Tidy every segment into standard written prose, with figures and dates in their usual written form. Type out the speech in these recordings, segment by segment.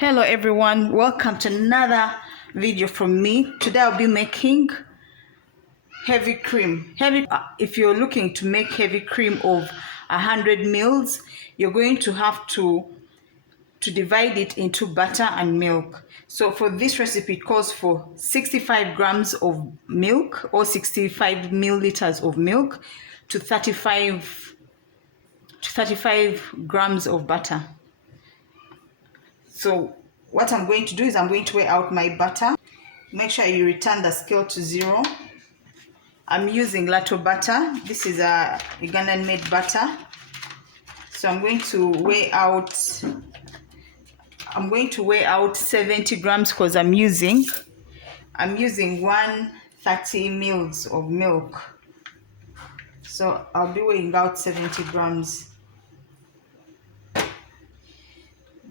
Hello everyone, welcome to another video from me. Today I'll be making heavy cream. If you're looking to make heavy cream of 100 mils, you're going to have to divide it into butter and milk. So for this recipe, it calls for 65 grams of milk or 65 milliliters of milk to 35 grams of butter. So what I'm going to do is I'm going to weigh out my butter. Make sure you return the scale to 0. I'm using Lato butter. This is a Ugandan made butter. So I'm going to weigh out 70 grams because I'm using 130 mils of milk. So I'll be weighing out 70 grams.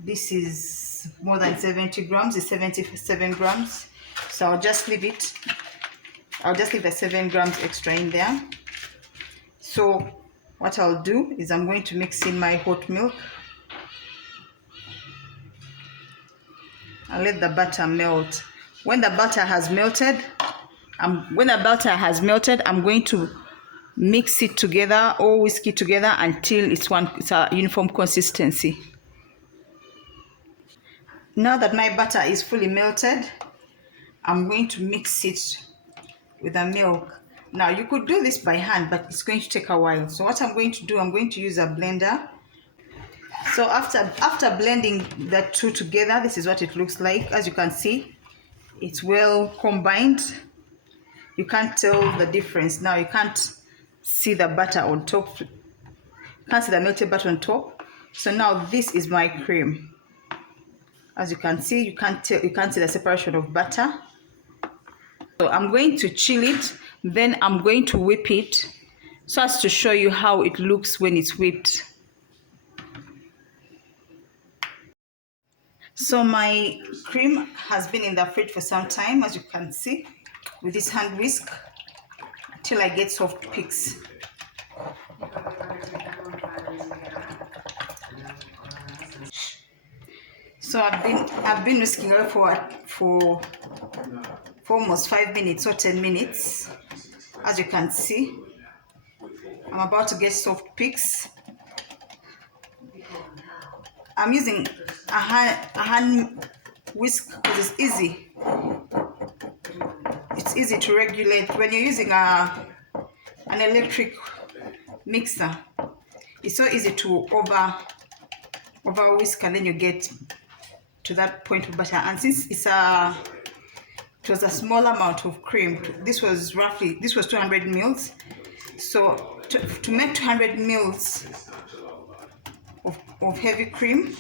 This is more than 70 grams, it's 77 grams. So I'll just leave it. I'll just leave the 7 grams extra in there. So what I'll do is I'm going to mix in my hot milk. I'll let the butter melt. When the butter has melted, I'm going to mix it together or whisk it together until it's a uniform consistency. Now that my butter is fully melted, I'm going to mix it with the milk. Now you could do this by hand, but it's going to take a while. So what I'm going to do, I'm going to use a blender. So after blending the two together, this is what it looks like. As you can see, it's well combined. You can't tell the difference. Now you can't see the butter on top. You can't see the melted butter on top. So now this is my cream. As you can see, you can't see the separation of butter. So I'm going to chill it, then I'm going to whip it so as to show you how it looks when it's whipped. So my cream has been in the fridge for some time, as you can see, with this hand whisk until I get soft peaks. So I've been whisking her for almost 5 minutes or 10 minutes. As you can see, I'm about to get soft peaks. I'm using a hand whisk because it's easy. It's easy to regulate. When you're using an electric mixer, it's so easy to over whisk, and then you get to that point of butter. And since it was a small amount of cream, this was 200 mils. So to make 200 mils of heavy cream,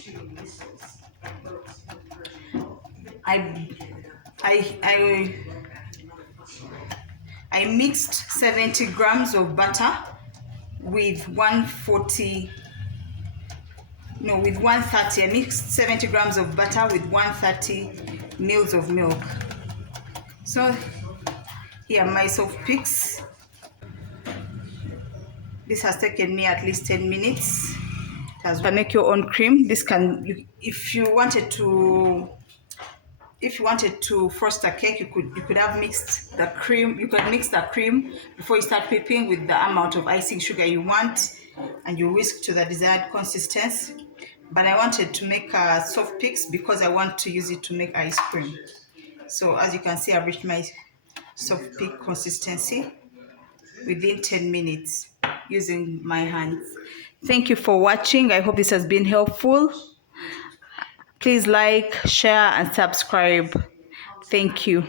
I mixed 70 grams of butter with 130. I mixed 70 grams of butter with 130 mils of milk. So here are my soft peaks. This has taken me at least 10 minutes. You can make your own cream. If you wanted to frost a cake, you could have mixed the cream. You can mix the cream before you start whipping with the amount of icing sugar you want, and you whisk to the desired consistency. But I wanted to make soft peaks because I want to use it to make ice cream. So as you can see, I've reached my soft peak consistency within 10 minutes using my hands. Thank you for watching. I hope this has been helpful. Please like, share, and subscribe. Thank you.